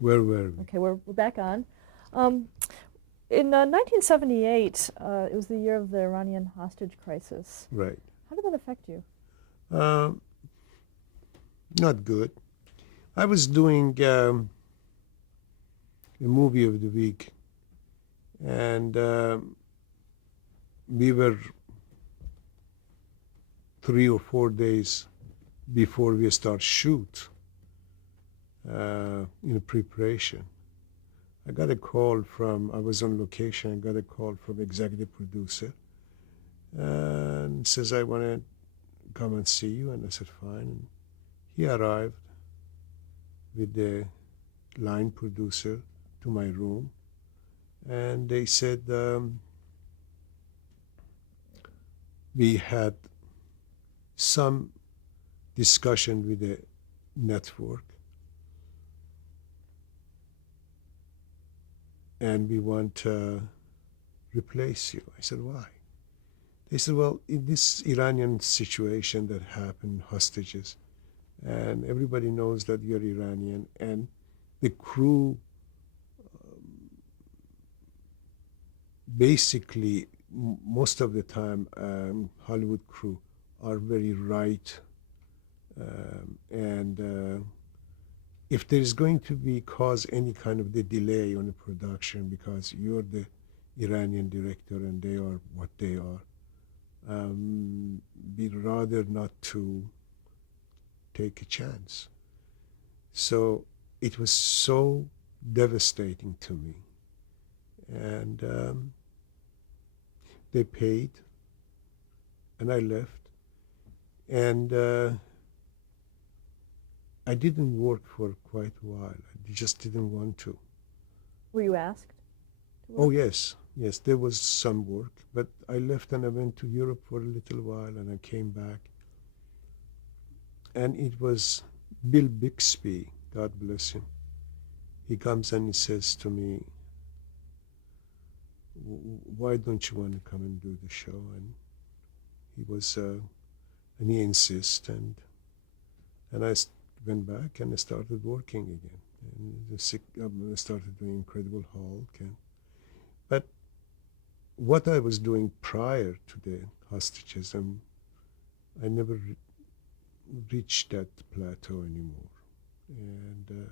Where were we? Okay, we're back on. Um, in 1978, it was the year of the Iranian hostage crisis. Right. How did that affect you? Uh, Not good. I was doing a movie of the week, and we were 3 or 4 days before we start shoot in preparation. I got a call from, I was on location, I got a call from executive producer and says, I want to come and see you. And I said, fine. And he arrived with the line producer to my room. And they said, we had some discussion with the network and we want to replace you. I said, why? They said, well, in this Iranian situation that happened, hostages, and everybody knows that you're Iranian, and the crew basically, most of the time, Hollywood crew are very right. And if there is going to be cause any kind of the delay on the production because you're the Iranian director and they are what they are, we'd rather not to take a chance. So it was so devastating to me. And they paid, and I left. And I didn't work for quite a while. I just didn't want to. Were you asked to Oh, work? yes. Yes, there was some work. But I left and I went to Europe for a little while and I came back. And it was Bill Bixby, God bless him. He comes and he says to me, why don't you want to come and do the show? And he was, and he insists. And I went back and I started working again. And I started doing Incredible Hulk. But what I was doing prior to the hostages, I never reached that plateau anymore. And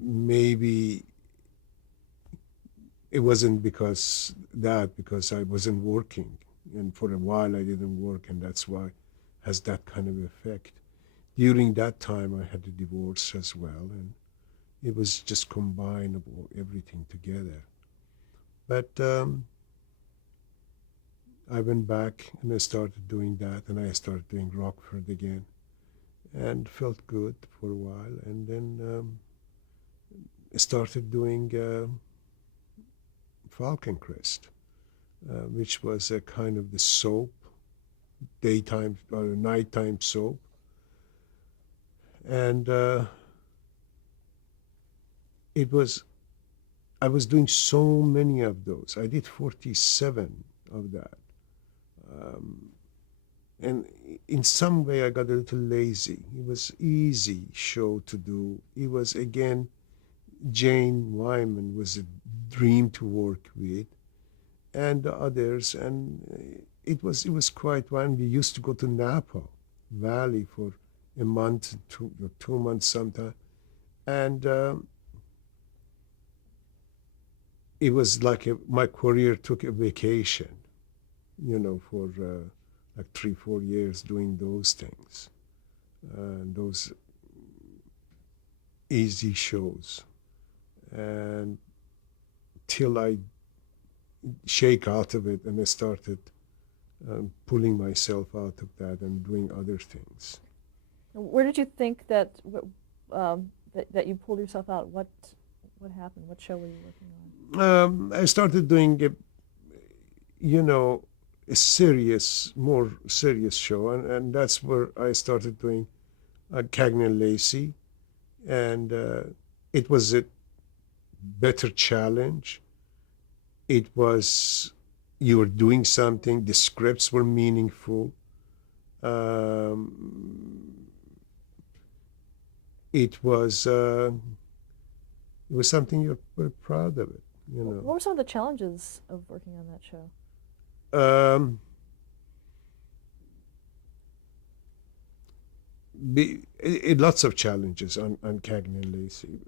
maybe it wasn't because I wasn't working. And for a while I didn't work, and that's why has that kind of effect. During that time I had a divorce as well, and it was just combinable, everything together. But I went back and I started doing that, and I started doing Rockford again, and felt good for a while. And then I started doing Falcon Crest, which was a kind of the soap, daytime or nighttime soap. And it was, I was doing so many of those. I did 47 of that. And in some way I got a little lazy. It was easy show to do. It was, again, Jane Wyman was a dream to work with, and the others. And it was quite fun. We used to go to Napa Valley for a month, 2 months sometime. And it was like my career took a vacation, for like 3, 4 years doing those things, those easy shows, and till I shake out of it and I started pulling myself out of that and doing other things. Where did you think that that you pulled yourself out? What happened? What show were you working on? I started doing a more serious show, and that's where I started doing Cagney and Lacey, and it was a better challenge. It was, you were doing something. The scripts were meaningful. Um, it was something you're very proud of it, you What know. were some of the challenges of working on that show? Lots of challenges on Cagney and Lacey.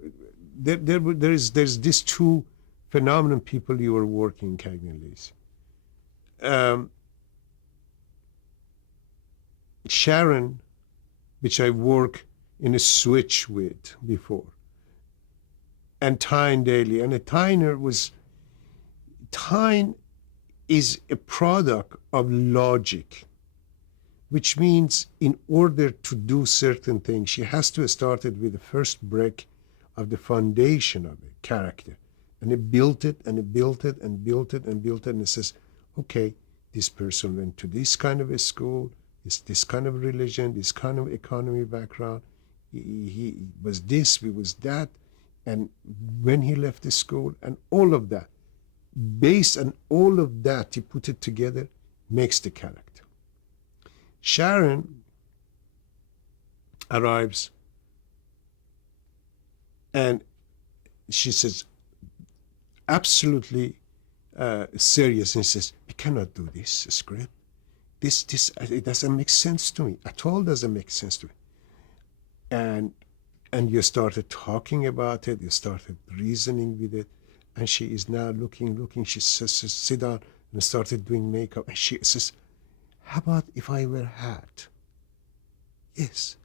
There's these two phenomenal people you were working Cagney and Lacey. Sharon, which I work in a switch with before, and Tyne Daly. And a Tyne is a product of logic, which means in order to do certain things, she has to start it with the first brick of the foundation of a character. And it built it and it built it and built it and built it. And it says, okay, this person went to this kind of a school, this kind of religion, this kind of economy background. He was this, he was that. And when he left the school and all of that, based on all of that, he put it together, makes the character. Sharon arrives and she says, absolutely serious, and says, "We cannot do this script. This it doesn't make sense to me at all. Doesn't make sense to me." And you started talking about it. You started reasoning with it, and she is now looking. She says, "Sit down," and started doing makeup. And she says, "How about if I wear a hat?" Yes.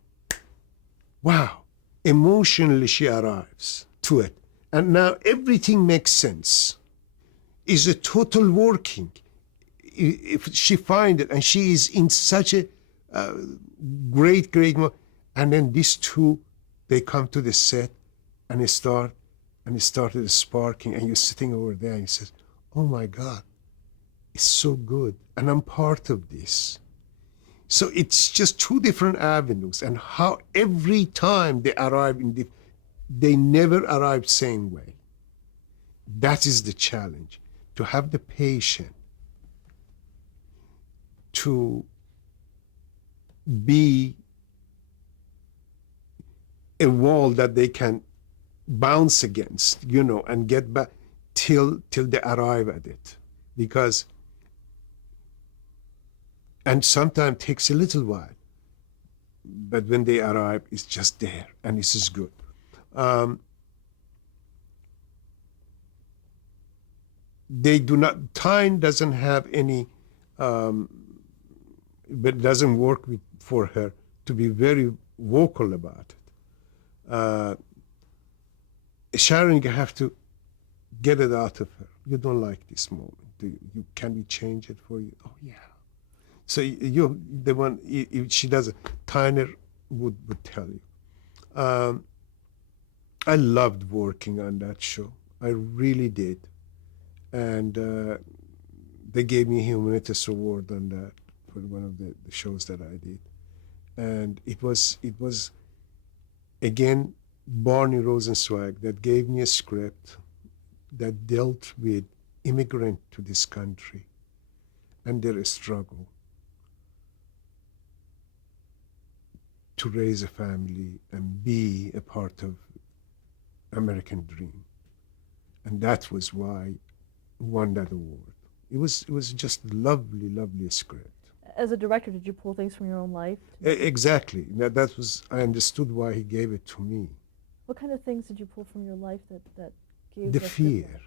Wow. Emotionally, she arrives to it, and now everything makes sense. Is a total working. If she finds it, and she is in such a great, and then these two, they come to the set, and it started sparking, and you're sitting over there, and he says, "Oh my God, it's so good, and I'm part of this." So it's just two different avenues, and how every time they arrive they never arrive same way. That is the challenge, to have the patience to be a wall that they can bounce against, and get back till they arrive at it. And sometimes takes a little while, but when they arrive, it's just there, and this is good. They do not. Time doesn't have any, but it doesn't work for her to be very vocal about it. Sharon, you have to get it out of her. You don't like this moment. Can we change it for you? Oh yeah. So you, the one, if she does it, Tyner would tell you. I loved working on that show. I really did. And they gave me a Humanitas Award on that for one of the shows that I did. And it was again, Barney Rosenzweig that gave me a script that dealt with immigrant to this country and their struggle to raise a family and be a part of American dream. And that was why I won that award. It was just lovely script. As a director, did you pull things from your own life? Exactly. That was, I understood why he gave it to me. What kind of things did you pull from your life that gave The that fear. script?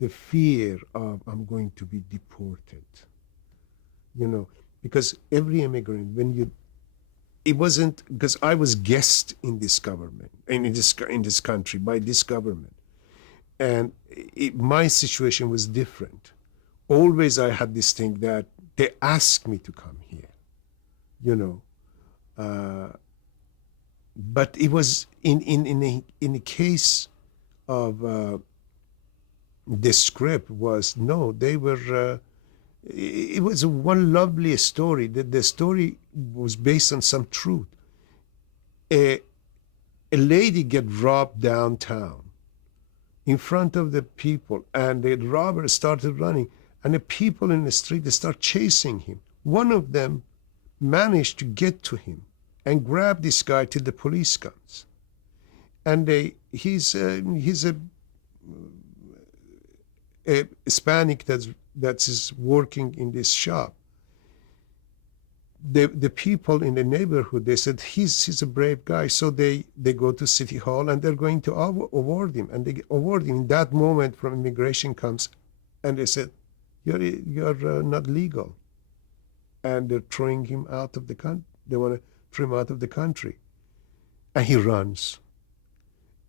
The fear of I'm going to be deported. Because every immigrant, it wasn't, because I was guest in this government, in this country, by this government. And my situation was different. Always I had this thing that they asked me to come here, but it was in a case of the script was, no, they were, it was one lovely story. The story was based on some truth. A lady get robbed downtown in front of the people, and the robber started running, and the people in the street, they start chasing him. One of them managed to get to him and grab this guy till the police comes. And he's a Hispanic that's working in this shop. The people in the neighborhood, they said he's a brave guy, so they go to city hall and they're going to award him, and they award him. In that moment, from immigration comes, and they said, you're not legal, and they're throwing him out of the country. They want to throw him out of the country, and he runs,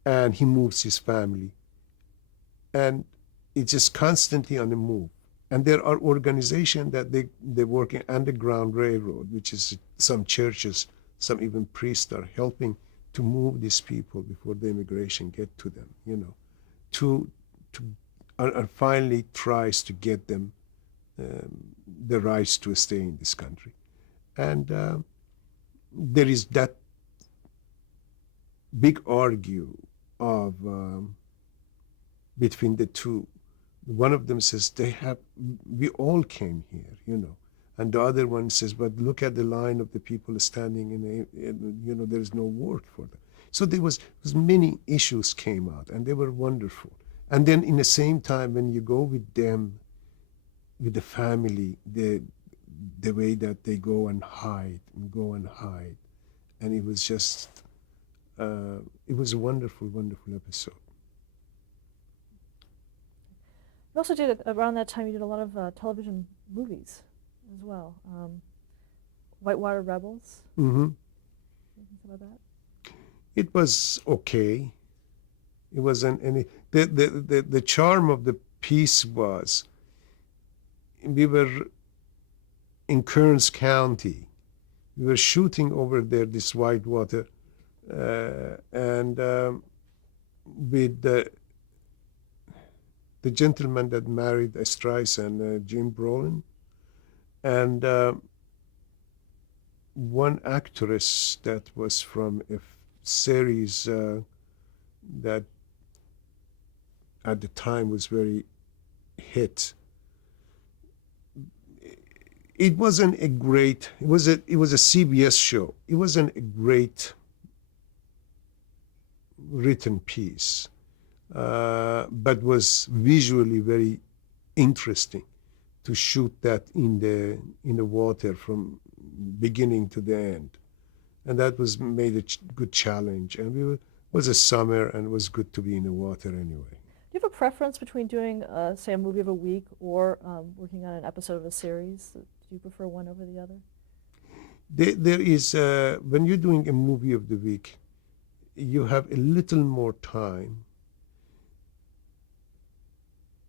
and he moves his family, and it's just constantly on the move. And there are organizations that they work in Underground Railroad, which is some churches, some even priests are helping to move these people before the immigration get to them, to and finally tries to get them the rights to stay in this country. And there is that big argue of between the two. One of them says we all came here, and the other one says, but look at the line of the people standing there's no work for them. So there was many issues came out, and they were wonderful. And then in the same time, when you go with them, with the family, the way that they go and hide, and it was just, it was a wonderful, wonderful episode. You also did, around that time, you did a lot of television movies as well. Whitewater Rebels. Mm-hmm. Anything about that? It was okay. It wasn't any. The charm of the piece was we were in Kearns County. We were shooting over there, this Whitewater, and with the gentleman that married Streisand, Jim Brolin, and one actress that was from a series that at the time was very hit. It wasn't a great. It was a CBS show. It wasn't a great written piece, but was visually very interesting to shoot that in the water from beginning to the end, and that was made a good challenge. And it was a summer, and it was good to be in the water anyway. Do you have a preference between doing, say, a movie of a week or working on an episode of a series? Do you prefer one over the other? There is, when you're doing a movie of the week, you have a little more time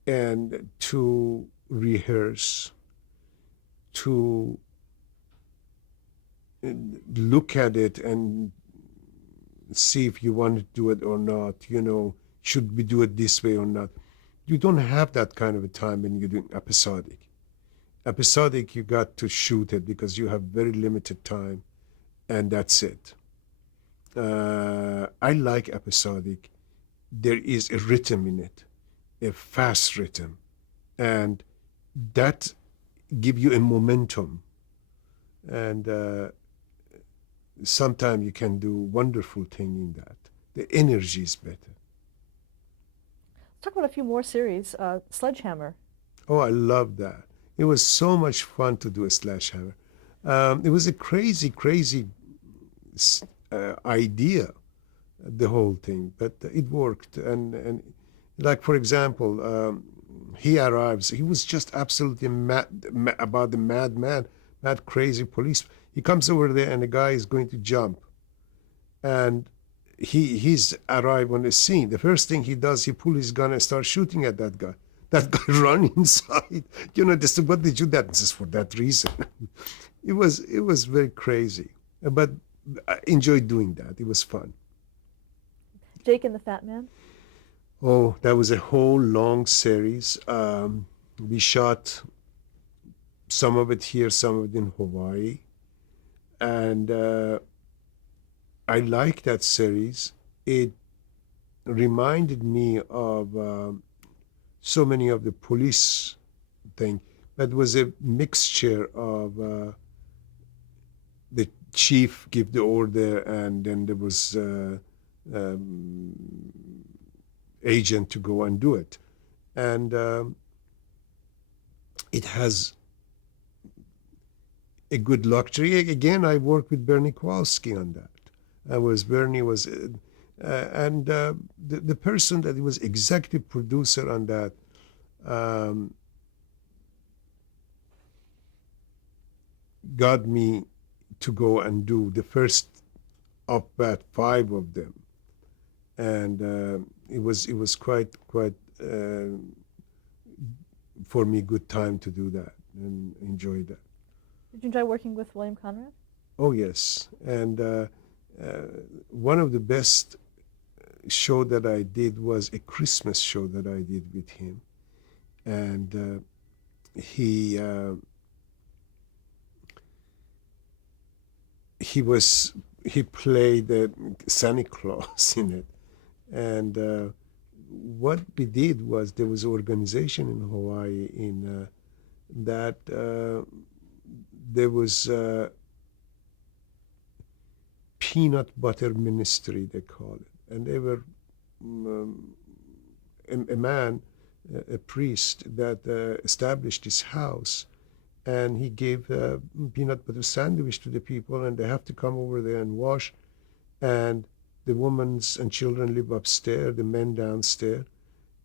and to rehearse, to look at it and see if you want to do it or not, should we do it this way or not. You don't have that kind of a time when you're doing episodic. Episodic, you got to shoot it because you have very limited time, and that's it. I like episodic. There is a rhythm in it, a fast rhythm, and that give you a momentum. And sometimes you can do wonderful thing in that. The energy is better. Let's talk about a few more series. Sledgehammer. Oh, I love that. It was so much fun to do a Sledgehammer. It was a crazy, crazy idea, the whole thing, but it worked. And like, for example, he arrives. He was just absolutely mad about the mad crazy police. He comes over there, and the guy is going to jump, and he's arrived on the scene. The first thing he does, he pulls his gun and starts shooting at that guy. That guy run inside. They said, "What did you do that?" And says, "For that reason." It was very crazy, but I enjoyed doing that. It was fun. Jake and the Fat Man. Oh, that was a whole long series. We shot some of it here, some of it in Hawaii, and I like that series. It reminded me of so many of the police thing, but was a mixture of chief give the order, and then there was um, agent to go and do it. And it has a good luxury. Again, I worked with Bernie Kowalski on that. Bernie was, and the person that was executive producer on that, um, got me to go and do the first up at 5 of them, and it was quite for me good time to do that and enjoy that. Did you enjoy working with William Conrad? Oh yes, and one of the best show that I did was a Christmas show that I did with him, and he was he played Santa Claus in it, and what we did was there was an organization in Hawaii in that there was peanut butter ministry, they call it, and they were a man, a priest that established this house, and he gave peanut butter sandwich to the people, and they have to come over there and wash, and the women and children live upstairs, the men downstairs,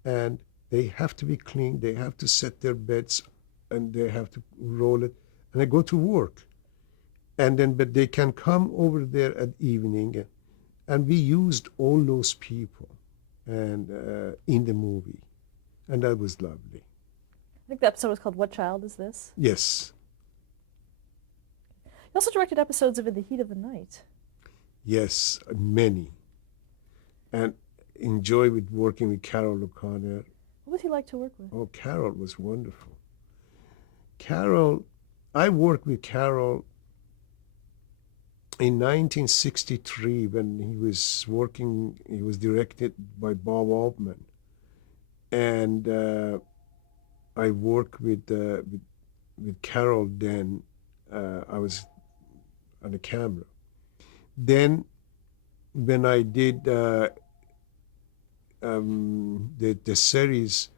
and they have to be clean, they have to set their beds, and they have to roll it, and they go to work. And then, but they can come over there at evening, and we used all those people and in the movie, and that was lovely. I think the episode was called What Child Is This? Yes. You also directed episodes of In the Heat of the Night. Yes, many. And enjoy with working with Carol O'Connor. What was he like to work with? Oh, Carol was wonderful. I worked with Carol in 1963 when he was directed by Bob Altman. And I worked with Carol then. I was on the camera. Then when I did the series,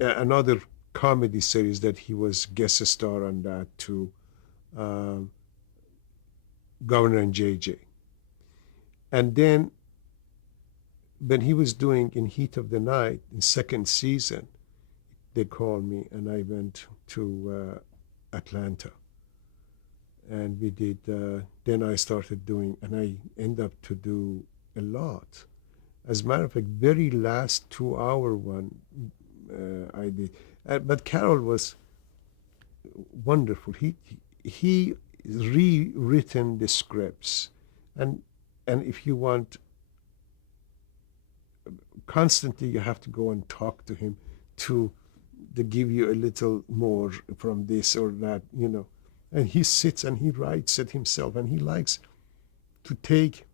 another comedy series that he was guest star on that too, Governor and JJ. And then when he was doing In Heat of the Night in second season, they called me and I went to Atlanta. And we did, then I started doing, and I end up to do a lot. As a matter of fact, very last 2-hour one I did. But Carol was wonderful. He rewritten the scripts, and if you want, constantly you have to go and talk to him to give you a little more from this or that, And he sits and he writes it himself, and he likes to take.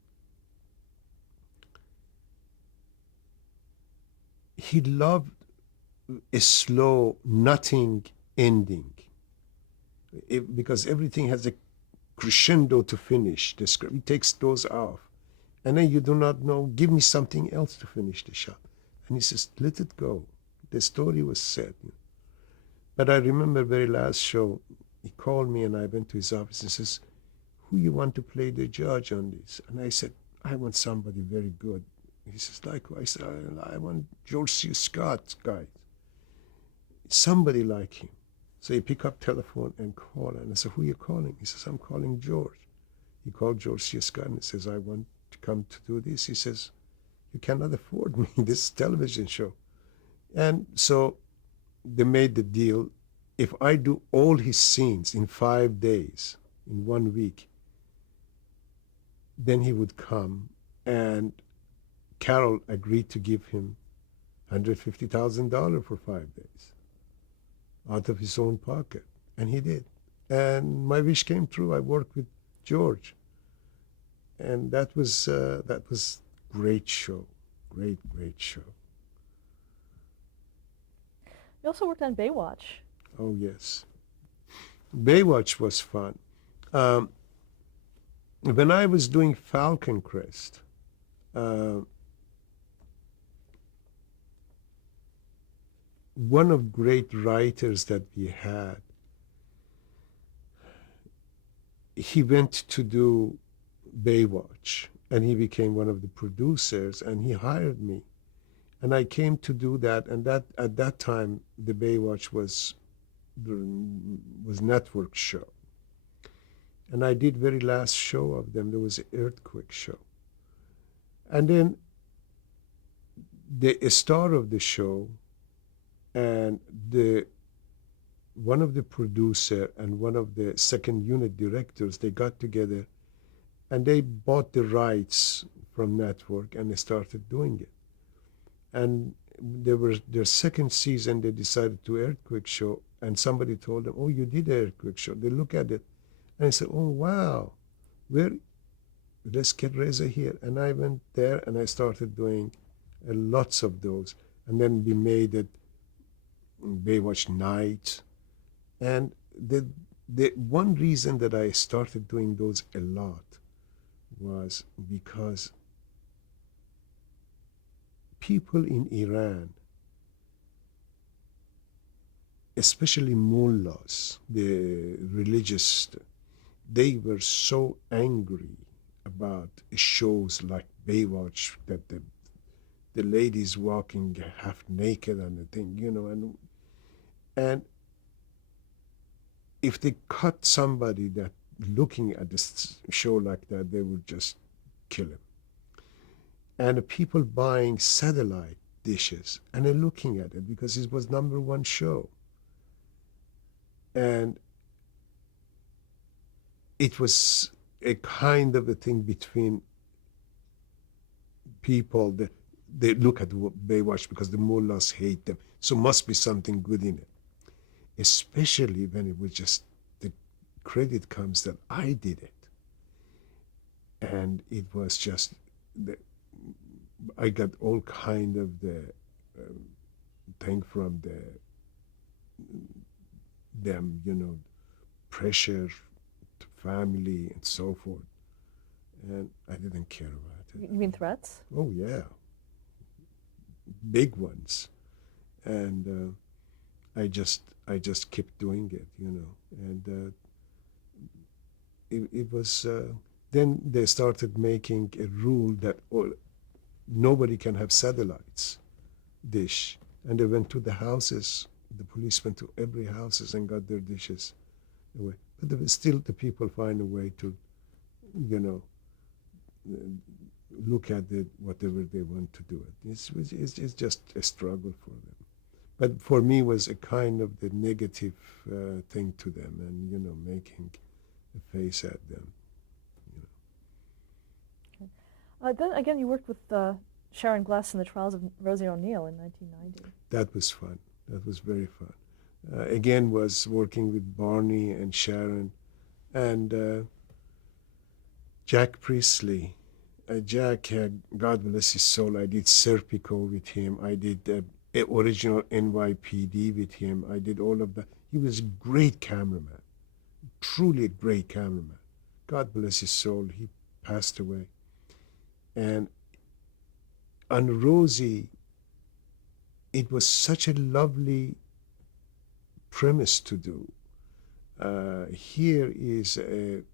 He loved a slow, nothing ending, because everything has a crescendo to finish. The script, he takes those off, and then you do not know, give me something else to finish the shot. And he says, let it go. The story was set. But I remember very last show, he called me and I went to his office and says, who you want to play the judge on this? And I said, I want somebody very good. He says, like who? I said, I want George C. Scott guy. Somebody like him. So he picked up telephone and called, and I said, who are you calling? He says, I'm calling George. He called George C. Scott and says, I want to come to do this. He says, you cannot afford me, this television show. And so they made the deal. If I do all his scenes in 5 days, in 1 week, then he would come, and Carol agreed to give him $150,000 for 5 days out of his own pocket, and he did. And my wish came true. I worked with George, and that was great show, great show. You also worked on Baywatch. Oh yes, Baywatch was fun. Um, when I was doing Falcon Crest, uh, one of great writers that we had, he went to do Baywatch, and he became one of the producers, and he hired me, and I came to do that. And that at that time, the Baywatch was network show, and I did very last show of them. There was an earthquake show, and then the star of the show and the one of the producer and one of the second unit directors, they got together and they bought the rights from network and they started doing it. And there was their second season, they decided to earthquake show, and somebody told them, oh, you did an earthquake show. They look at it and I said, oh wow, where, let's get Reza here. And I went there and I started doing lots of those. And then we made it Baywatch Night. And the one reason that I started doing those a lot was because people in Iran, especially mullahs, the religious, they were so angry about shows like Baywatch, that the ladies walking half naked and the thing, and if they caught somebody that looking at this show like that, they would just kill him. And people buying satellite dishes and they're looking at it because it was number one show. And it was a kind of a thing between people that they look at Baywatch because the mullahs hate them. So must be something good in it. Especially when it was just the credit comes that I did it. And it was just, I got all kind of the thing from them, pressure to family and so forth. And I didn't care about it. You mean threats? Oh yeah, big ones. And I just kept doing it, and it was. Then they started making a rule that nobody can have satellites dish, and they went to the houses. The police went to every houses and got their dishes away. But there was still the people find a way to, you know, look at it whatever they want to do it. It's just a struggle for them. But for me, it was a kind of the negative thing to them, and making a face at them. Then again, you worked with Sharon Gless in the Trials of Rosie O'Neill in 1990. That was fun. That was very fun. Again, was working with Barney and Sharon, and Jack Priestley. Jack, God bless his soul, I did Serpico with him. I did original NYPD with him. I did all of that. He was a great cameraman, truly a great cameraman. God bless his soul. He passed away. And on Rosie, it was such a lovely premise to do. Here is a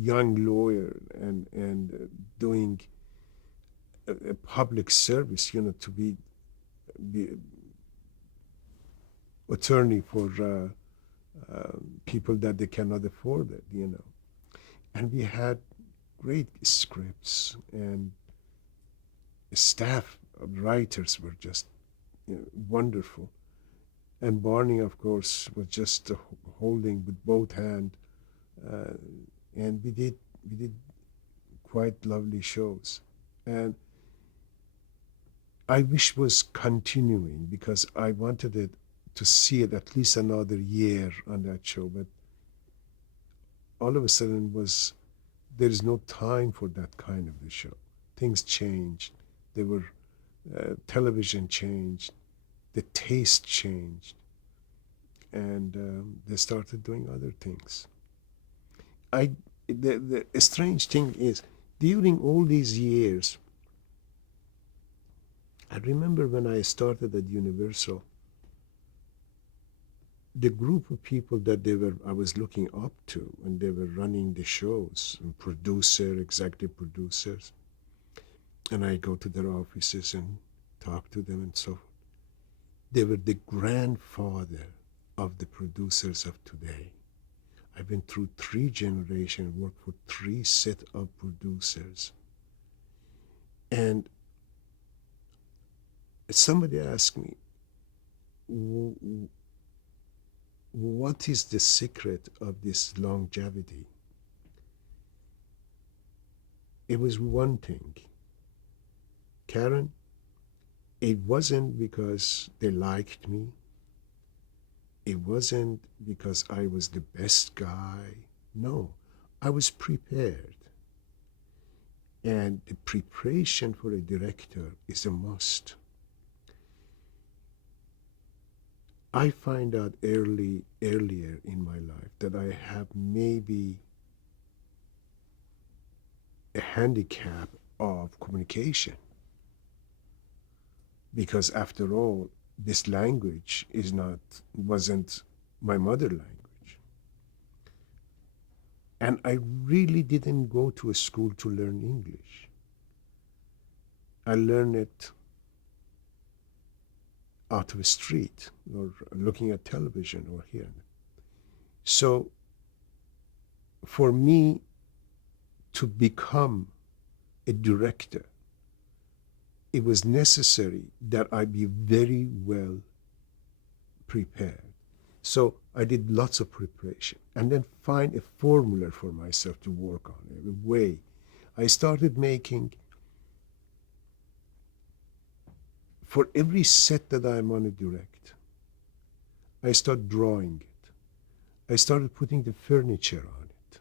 young lawyer and doing a public service, to be attorney for people that they cannot afford it, And we had great scripts, and staff of writers were just wonderful. And Barney, of course, was just holding with both hands, and we did quite lovely shows. And I wish was continuing because I wanted it to see it at least another year on that show. But all of a sudden there is no time for that kind of a show. Things changed. There were television changed. the taste changed, and they started doing other things. The strange thing is, during all these years, I remember when I started at Universal, the group of people that I was looking up to, and they were running the shows, and executive producers, and I go to their offices and talk to them and so forth. They were the grandfather of the producers of today. I've been through 3 generations, worked for 3 set of producers. And somebody asked me, what is the secret of this longevity? It was one thing. Karen, it wasn't because they liked me. It wasn't because I was the best guy. No, I was prepared. And the preparation for a director is a must. I find out earlier in my life that I have maybe a handicap of communication. Because after all, this language wasn't my mother language. And I really didn't go to a school to learn English. I learned it out of the street, or looking at television, or hearing it. So for me to become a director, it was necessary that I be very well prepared. So I did lots of preparation, and then find a formula for myself to work on, a way. I started making, for every set that I'm on to direct, I started drawing it. I started putting the furniture on it.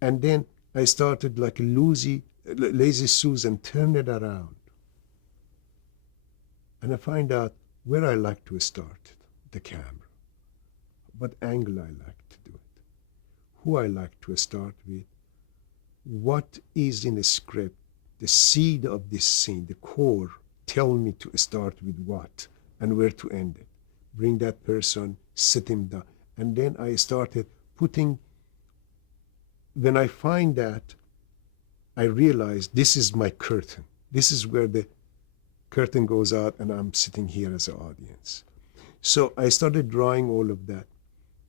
And then I started like a lazy Susan, turn it around. And I find out where I like to start the camera, what angle I like to do it, who I like to start with, what is in the script, the seed of this scene, the core, tell me to start with what and where to end it. Bring that person, sit him down. And then I started putting, when I find that, I realized this is my curtain. This is where the curtain goes out and I'm sitting here as an audience. So I started drawing all of that.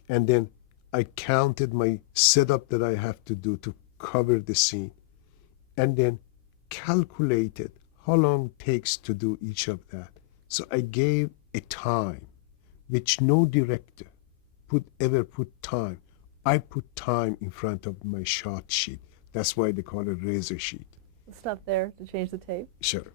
And then I counted my setup that I have to do to cover the scene. And then calculated how long it takes to do each of that. So I gave a time, which no director ever put time. I put time in front of my shot sheet. That's why they call it razor sheet. Let's stop there to change the tape. Sure.